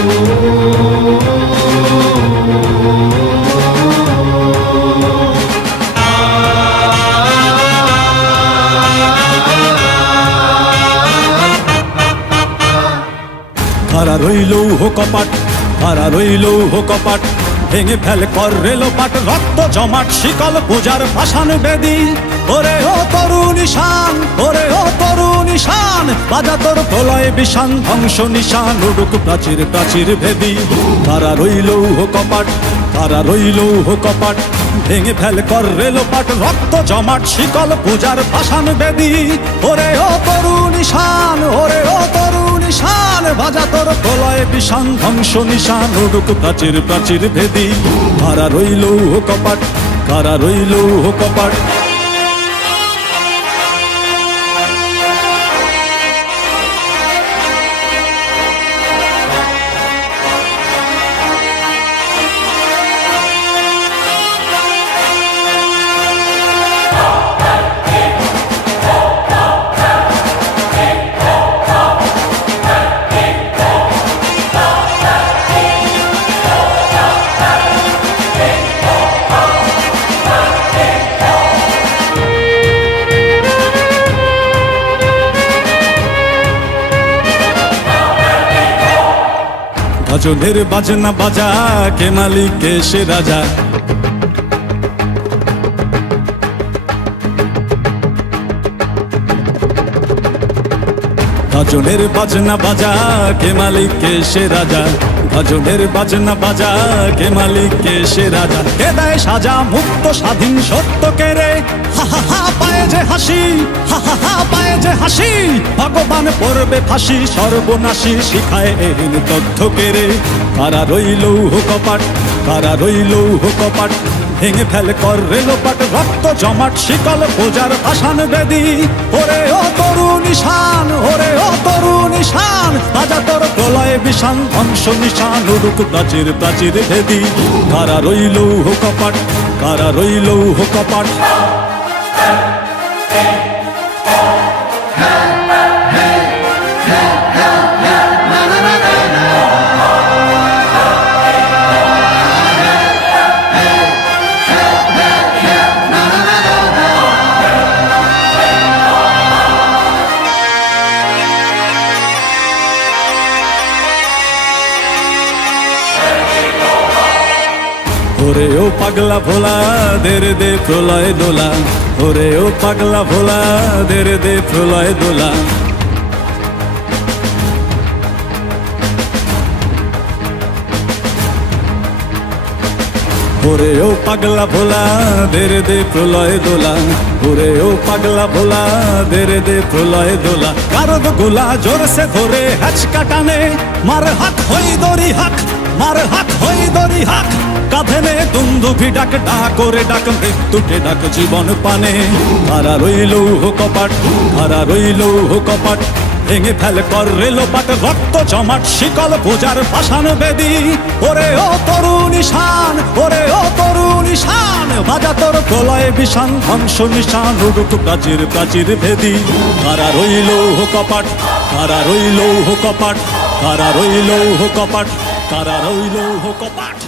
কারা রইল কপাট, কারা রইল কপাট, ভেঙে ফেল কর রেলোপাট, রক্ত জমাট শিকল পূজার পাষাণ বেদী। ওরে ও তরুণ ঈশান, ওরে ও তরুণ ঈশান, বাজা তোর প্রলয় বিষান, ধ্বংস নিশান উড়ুক প্রাচীর প্রাচীর ভেদী। কারা রইল কপাট, কারা রইল কপাট, ভেঙে ফেল কর রেলোপাট, রক্ত জমাট শিকল পূজার পাষাণ বেদী। ওরে ও তরুণ ঈশান, ওরে ও তরুণ ঈশান, বাজা তোর প্রলয় বিষান, ধ্বংস নিশান উড়ুক প্রাচীর প্রাচীর ভেদী। কারা রইল কপাট, কারা রইল কপাট। গজলের বাজনা বাজা, কে মালিক কে সে রাজা। গজলের বাজনা বাজা, কে মালিক কে সে রাজা। গজলের বাজনা বাজা, কে মালিক কে সে রাজা। কে দেয় সাজা মুক্ত স্বাধীন সত্য কে রে, হা হা হা পায়ে যে হাসি, হা হা হা পায়ে যে হাসি। ভগবান পড়বে ফাঁসি, সর্বনাশী শিখায় এহীন তথ্য কে রে। কারা রইল কপাট, কারা রইল কপাট, ভেঙে ফেল কর রেলোপাট, রক্ত জমাট শিকল পূজার পাষাণ বেদী। ওরে ও তরুণ ঈশান, ওরে ও তরুণ ঈশান, বাজা তোর প্রলয় বিষান, ধ্বংস নিশান উড়ুক প্রাচীর প্রাচীর ভেদী। কারা রইল কপাট, কারা রইল কপাট। ওরে ও পাগলা ভোলা, দেরে দে প্রলয় দোলা। ওরে ও পাগলা ভোলা, দেরে দে প্রলয় দোলা। ওরে ও পাগলা ভোলা, দেরে দে প্রলয় দোলা। ওরে ও পাগলা ভোলা, দেরে দে প্রলয় দোলা। কারদ গোলা জোরসে ধরে হ্যাচকা টানে, মার হাত হই দড়ি হাক, মার হাত হই দড়ি হাক। কাঁধে নে দুন্দুভি ডাক, ডাক ওরে ডাক, মৃত্যুকে ডাক জীবন পানে। কারা রইল কপাট, কারা রইল কপাট, ভেঙে ফেল কর রেলোপাট, রক্ত জমাট শিকল পূজার পাষাণ বেদী। ওরে ও তরুণ ঈশান, ওরে ও তরুণ ঈশান, বাজা তোর প্রলয় বিষান, ধ্বংস নিশান উড়ুক প্রাচীর প্রাচীর ভেদী। কারা রইল কপাট, কারা রইল কপাট, কারা রইল কপাট, কারা রইল কপাট।